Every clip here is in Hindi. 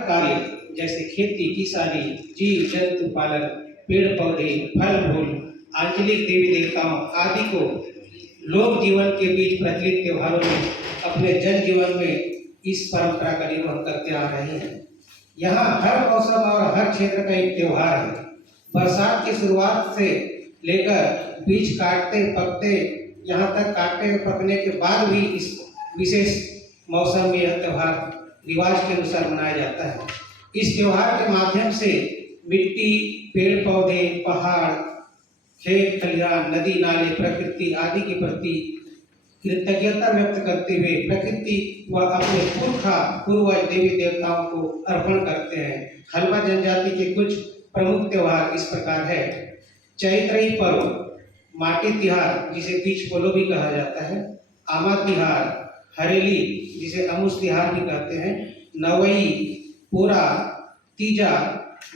कार्य जैसे खेती किसानी, जीव जंतु पालन, पेड़ पौधे, फल फूल, आंचलिक देवी देवताओं आदि को लोक जीवन के बीच प्रचलित त्योहारों में अपने जन जीवन में इस परंपरा का निर्वहन करते आ रहे हैं। यहाँ हर मौसम और हर क्षेत्र का एक त्योहार है। बरसात की शुरुआत से लेकर बीज काटते पकते यहाँ तक काटने पकने के बाद भी इस विशेष मौसम में यह त्योहार रिवाज के अनुसार मनाया जाता है। इस त्योहार के माध्यम से मिट्टी, पेड़ पौधे, पहाड़, खेत खलिहान, नदी नाले, प्रकृति आदि के प्रति कृतज्ञता व्यक्त करते हुए प्रकृति व अपने पूर्वज देवी देवताओं को अर्पण करते हैं। हल्बा जनजाति के कुछ प्रमुख त्योहार इस प्रकार है। चैत्री पर्व, माटी तिहार जिसे तीज पोलो भी कहा जाता है, आमा तिहार, हरेली जिसे अमुस तिहार भी कहते हैं, नवई, पूरा, तीजा,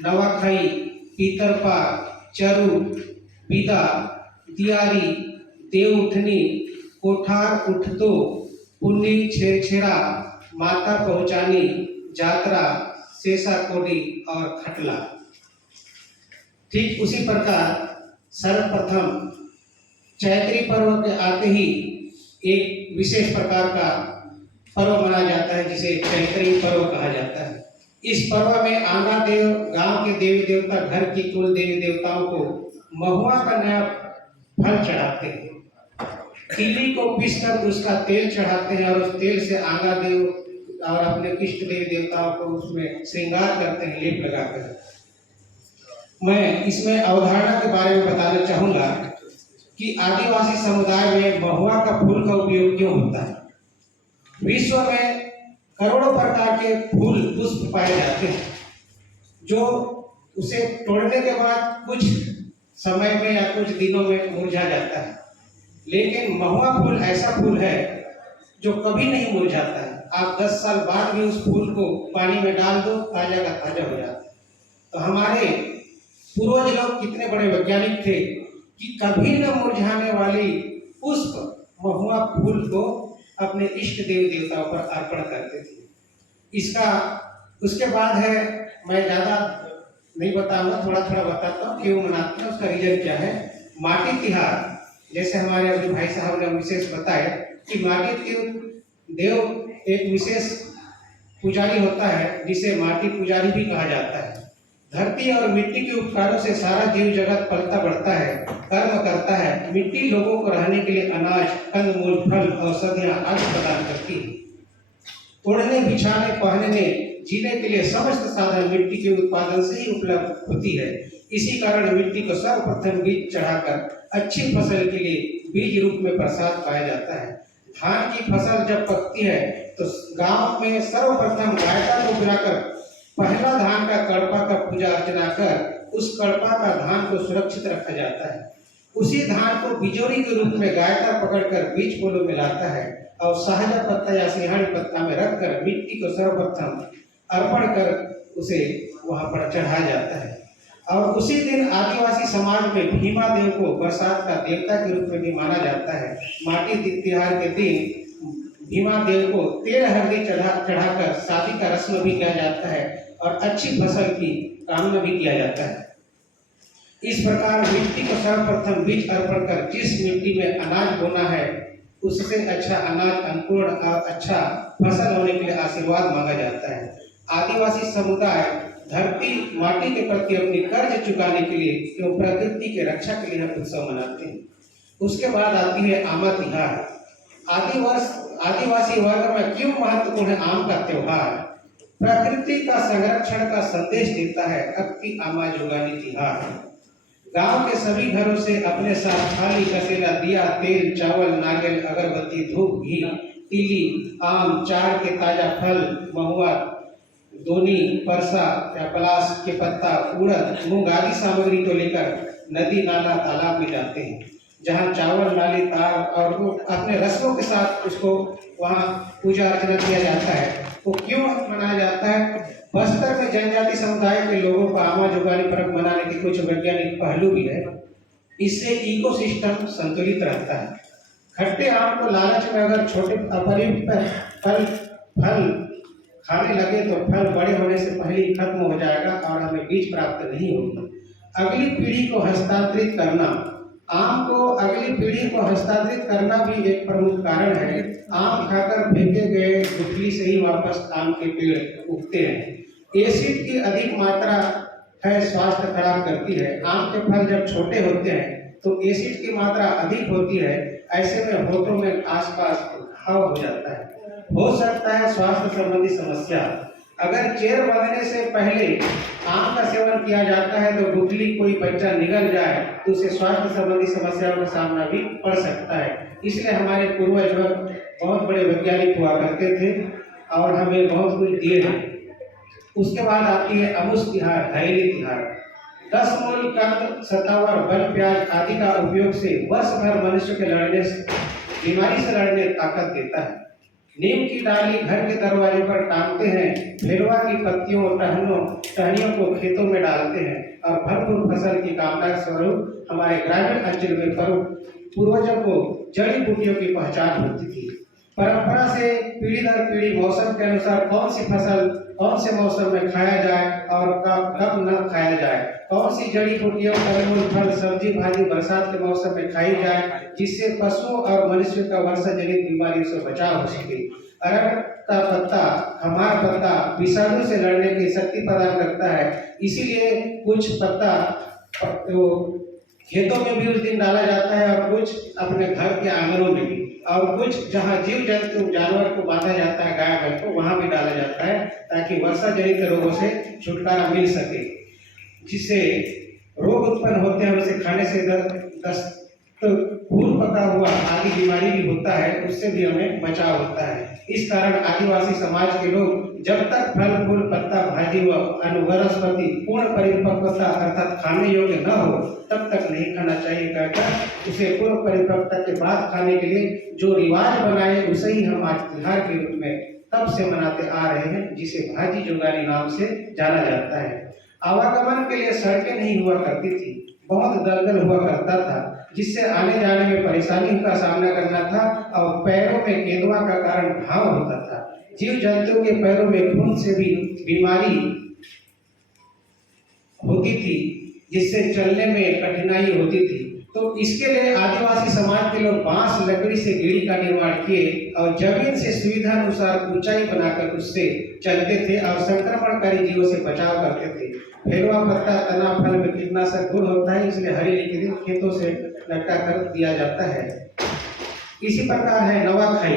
नवाखाई, पीतरपा, चरु, बिदा, दियारी, देव उठनी, कोठार उठतो, पुन्नी छेरछेरा, माता पहुँचानी, जात्रा, शेषा कोडी और खटला। ठीक उसी प्रकार सर्वप्रथम चैत्री पर्व के आते ही एक विशेष प्रकार का पर्व मनाया जाता है जिसे चैत्री पर्व कहा जाता है। इस पर्व में आंगा देव, गांव के देवी देवता, घर की कुल देवी देवताओं को महुआ का नया फल चढ़ाते हैं। तिली को पीसकर उसका तेल चढ़ाते हैं और उस तेल से आंगा देव और अपने इष्ट देवी देवताओं को उसमें श्रृंगार करते हैं, लेप लगाकर। मैं इसमें अवधारणा के बारे में बताना चाहूँगा कि आदिवासी समुदाय में महुआ का फूल का उपयोग क्यों होता है। विश्व में करोड़ों प्रकार के फूल पुष्प पाए जाते हैं जो उसे तोड़ने के बाद कुछ समय में या कुछ दिनों में मुरझा जाता है, लेकिन महुआ फूल ऐसा फूल है जो कभी नहीं मुरझाता है। आप 10 साल बाद भी उस फूल को पानी में डाल दो, ताजा का ताजा हो जाता है। तो हमारे पूर्वज लोग कितने बड़े वैज्ञानिक थे कि कभी न मुरझाने वाली पुष्प महुआ फूल को अपने इष्ट देवी देवताओं पर अर्पण करते थे। इसका उसके बाद है, मैं ज़्यादा नहीं बताऊंगा, थोड़ा थोड़ा बताता हूँ क्यों मनाते हैं, उसका रीजन क्या है। माटी तिहार, जैसे हमारे अभी भाई साहब ने विशेष बताया कि माटी देव एक विशेष पुजारी होता है जिसे माटी पुजारी भी कहा जाता है। धरती और मिट्टी के उपकारों से सारा जीव जगत पलता बढ़ता है, कर्म करता है। मिट्टी लोगों को रहने के लिए अनाज, कंदमूल, फल, औषधियां आदि प्रदान करती है। ओढ़ने, बिछाने, पहनने, जीने के लिए समस्त साधन मिट्टी के उत्पादन से ही उपलब्ध होती है। इसी कारण मिट्टी को सर्वप्रथम बीज चढ़ाकर अच्छी फसल के लिए बीज रूप में प्रसाद पाया जाता है। धान की फसल जब पकती है तो गांव में सर्वप्रथम गायका को बुलाकर पहला धान का कड़पा का पूजा अर्चना कर उस कड़पा का धान को सुरक्षित रखा जाता है। उसी धान को बिजोरी के रूप में गायका पकड़कर बीज पोलो में लाता है और सहजा पत्ता या सिंहाड़ी पत्ता में रखकर मिट्टी को सर्वप्रथम अर्पण कर उसे वहां पर चढ़ाया जाता है। और उसी दिन आदिवासी समाज में भीमा देव को बरसात का देवता के रूप में भी माना जाता है। माटी तिहार के दिन भीमा देव को तेल हल्दी चढ़ाकर शादी का रस्म भी किया जाता है और अच्छी फसल की कामना भी किया जाता है। इस प्रकार मिट्टी को सर्वप्रथम बीज अर्पण कर जिस मिट्टी में अनाज बोना है उससे अच्छा अनाज, अंकुरण और अच्छा फसल होने के लिए आशीर्वाद मांगा जाता है। आदिवासी समुदाय धरती माटी के प्रति अपनी कर्ज चुकाने के लिए एवं प्रकृति के रक्षा के लिए उत्सव मनाते हैं। उसके बाद आती है आमा तिहार। आदिवासी वर्ग में क्यों महत्वपूर्ण है आम का त्योहार। प्रकृति का संरक्षण का संदेश देता है अक्ति आमा जुगानी तिहार। गांव के सभी घरों से अपने साथ थाली, कसेला, दिया, तेल, चावल, नारियल, अगरबत्ती, धूप, घी, तिली, आम, चार के ताजा फल, महुआ, दोनी, परसा या पलाश के पत्ता, उड़द, मूंग आदि सामग्री को लेकर नदी, नाला, तालाब में जाते हैं जहां चावल, नाली, तार और वो अपने रस्मों के साथ उसको वहां पूजा अर्चना किया जाता है। वो क्यों मनाया जाता है? बस्तर में जनजाति समुदाय के लोगों को आमा जुगानी पर्व मनाने के कुछ वैज्ञानिक पहलू भी है। इससे इकोसिस्टम संतुलित रहता है। खट्टे आम को लालच में अगर छोटे अपरिपक्व फल खाने लगे तो फल बड़े होने से पहले ही खत्म हो जाएगा और हमें बीज प्राप्त नहीं होगी। अगली पीढ़ी को हस्तांतरित करना, आम को अगली पीढ़ी को हस्तांतरित करना भी एक प्रमुख कारण है। आम खाकर फेंके गए गुठली से ही वापस आम के पेड़ उगते हैं। एसिड की अधिक मात्रा है स्वास्थ्य खराब करती है। आम के फल जब छोटे होते हैं तो एसिड की मात्रा अधिक होती है, ऐसे में होठों में आसपास घाव हो जाता है। हो सकता है स्वास्थ्य संबंधी समस्या। अगर चेर बंधने से पहले आम का सेवन किया जाता है तो गुठली कोई बच्चा निगल जाए तो उसे स्वास्थ्य संबंधी समस्याओं का सामना भी पड़ सकता है। इसलिए हमारे पूर्वज बहुत बड़े वैज्ञानिक हुआ करते थे और हमें बहुत कुछ दिए हैं। उसके बाद आती है अमुस तिहार, हरेली तिहार। 10 मूल कंद, सतावर, बल, प्याज आदि का उपयोग से वर्ष भर मनुष्य के बीमारी से लड़ने ताकत देता है। नीम की डाली घर के दरवाजे पर टांगते हैं। भेलवा की पत्तियों टहनियों को खेतों में डालते हैं और भरपूर फसल की कामना स्वरूप हमारे ग्रामीण अंचल में पूर्वजों को जड़ी बूटियों की पहचान होती थी। परंपरा से पीढ़ी दर पीढ़ी मौसम के अनुसार कौन सी फसल कौन से मौसम में खाया जाए और कब न खाया जाए, कौन सी जड़ी बूटियों, फल, फल, सब्जी भाजी बरसात के मौसम में खाई जाए जिससे पशुओं और मनुष्य का वर्षा जनित बीमारियों से बचाव हो सके। अरहर का पत्ता, हमारा पत्ता विषाणु से लड़ने की शक्ति प्रदान करता है, इसीलिए कुछ पत्ता खेतों में भी उस दिन डाला जाता है और कुछ अपने घर के आंगनों में भी, और कुछ जहाँ जीव जंतु जानवर को बांधा जाता है गाय भैंस को वहां भी डाला जाता है ताकि वर्षा जनित रोगों से छुटकारा मिल सके। जिससे रोग उत्पन्न होते हैं उसे खाने से खून पका हुआ आदि बीमारी भी होता है, उससे भी हमें बचाव होता है। इस कारण आदिवासी समाज के लोग जब तक फल फूल पत्ता भाजी व वनस्पति पूर्ण परिपक्वता अर्थात खाने योग्य न हो तब तक नहीं खाना चाहिए कहकर उसे पूर्ण परिपक्वता के बाद खाने के लिए जो रिवाज बनाए उसे ही हम आज तिहार के रूप में तब से मनाते आ रहे हैं, जिसे भाजी जुगानी नाम से जाना जाता है। आवागमन के लिए सड़कें नहीं हुआ करती थी, बहुत दलदल हुआ करता था जिससे आने जाने में परेशानी का सामना करना था और पैरों में केंदुआ का कारण घाव होता था। जीव जंतु के पैरों में खून से भी बीमारी होती थी जिससे चलने में कठिनाई होती थी। तो इसके लिए आदिवासी समाज के लोग बांस लकड़ी से गेड़ी का निर्माण किए और जमीन से सुविधा अनुसार ऊंचाई बनाकर उससे चलते थे और संक्रमणकारी जीवों से बचाव करते थे। फेलवा पत्ता तना फल में कीटनाशक गुण होता है, इसलिए हरेली के दिन खेतों से लटका कर दिया जाता है। इसी प्रकार है नवाखाई।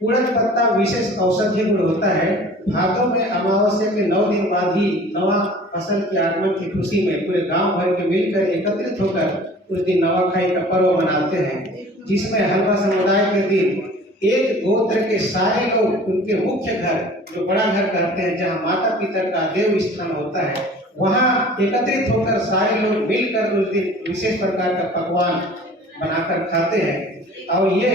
उड़द पत्ता विशेष औषधीय गुण होता है। भादों में अमावस्या के 9 दिन बाद ही नवा फसल के आगमन की खुशी में पूरे गांव भर के मिलकर एकत्रित होकर उस दिन नवाखाई का पर्व मनाते हैं, जिसमें हलवा समुदाय के दिन एक गोत्र के सारे लोग उनके मुख्य घर जो बड़ा घर कहते हैं जहाँ माता पिता का देव स्थान होता है वहाँ एकत्रित होकर सारे लोग मिलकर उस दिन विशेष प्रकार का पकवान बनाकर खाते हैं। और ये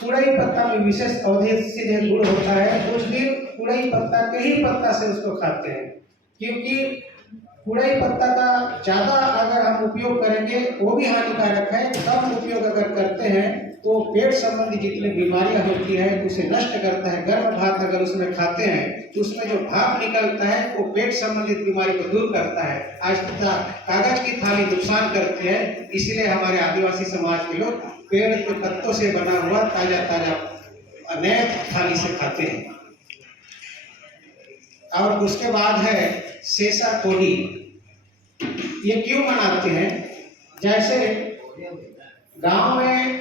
पुड़ई पत्ता में विशेष औषधीय गुण होता है। उस दिन पुड़ई पत्ता के ही पत्ता से उसको खाते हैं, क्योंकि पुड़ई पत्ता का ज़्यादा अगर हम उपयोग करेंगे वो भी हानिकारक है। कम उपयोग अगर करते हैं तो पेट संबंधी जितनी बीमारियां होती है उसे नष्ट करता है। गर्म भात अगर उसमें खाते हैं तो उसमें जो भाप निकलता है वो पेट संबंधित बीमारी को दूर करता है। आज तथा कागज की थाली नुकसान करती है, इसलिए हमारे आदिवासी समाज के लोग पेड़ के पत्तों से बना हुआ ताजा नए थाली से खाते हैं। और उसके बाद है सेसा कोडी। ये क्यों मनाते हैं? जैसे गांव में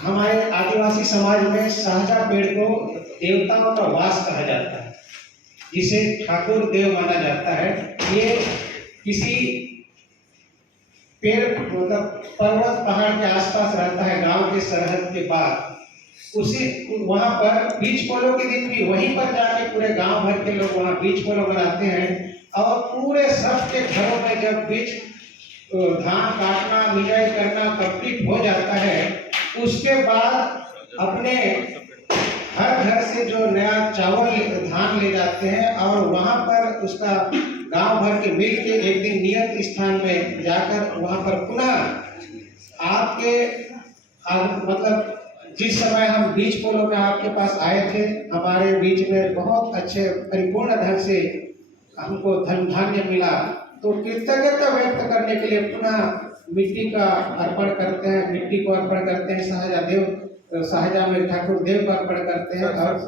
हमारे आदिवासी समाज में सहजा पेड़ को देवताओं का वास कहा जाता है, जिसे ठाकुर देव माना जाता है। ये किसी पेड़ मतलब पर्वत पहाड़ के आसपास रहता है, गांव के सरहद के बाद। उसी वहां पर बीच पोलो के दिन भी वहीं पर जाके पूरे गांव भर के लोग वहां बीच पोलो मनाते हैं। और पूरे सबके घरों में जब बीच धान काटना निराई करना कंप्लीट हो जाता है, उसके बाद अपने हर घर से जो नया चावल धान ले जाते हैं और वहां पर उसका गांव भर के मिल के एक दिन नियत स्थान में जाकर वहां पर पुनः आपके मतलब जिस समय हम बीच पोलो में आपके पास आए थे, हमारे बीच में बहुत अच्छे परिपूर्ण ढंग से हमको धन धान्य मिला, तो कृतज्ञता व्यक्त करने के लिए पुनः मिट्टी का अर्पण करते हैं, मिट्टी को अर्पण करते हैं, शाहजहाँ में ठाकुर देव को अर्पण करते हैं। और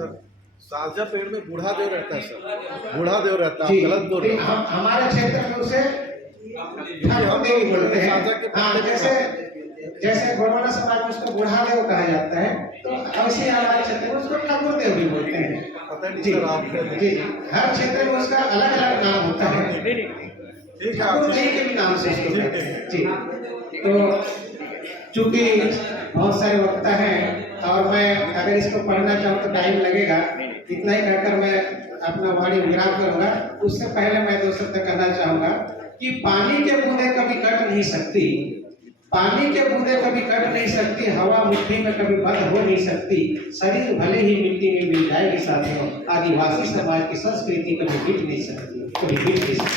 साजा पेड़ में बूढ़ा देव रहता है सर, बूढ़ा देव रहता है, गलत बोल रहे हैं। हम हमारे क्षेत्र में उसे ठाकुर देव बोलते हैं। हाँ, जैसे गोरवाना समाज में उसको बूढ़ा देव कहा जाता है, तो ऐसे हमारे क्षेत्र में उसको ठाकुर देव भी बोलते हैं। जी जी, हर क्षेत्र में उसका अलग अलग नाम होता है, ठाकुर देव के भी नाम से उसको कहते हैं। जी, तो चूंकि बहुत सारे वक्ता हैं और मैं अगर इसको पढ़ना चाहूँ तो टाइम लगेगा, इतना ही कहकर मैं अपना वाणी विराम करूंगा। उससे पहले मैं दो शब्द कहना चाहूंगा कि पानी के बूंदे कभी कट नहीं सकती, पानी के बूंदे कभी कट नहीं सकती, हवा मुट्ठी में कभी बंद हो नहीं सकती, शरीर भले ही मिट्टी में मिल जाएगी साथियों, आदिवासी समाज की संस्कृति कभी मिट नहीं सकती, कभी मिट नहीं सकती।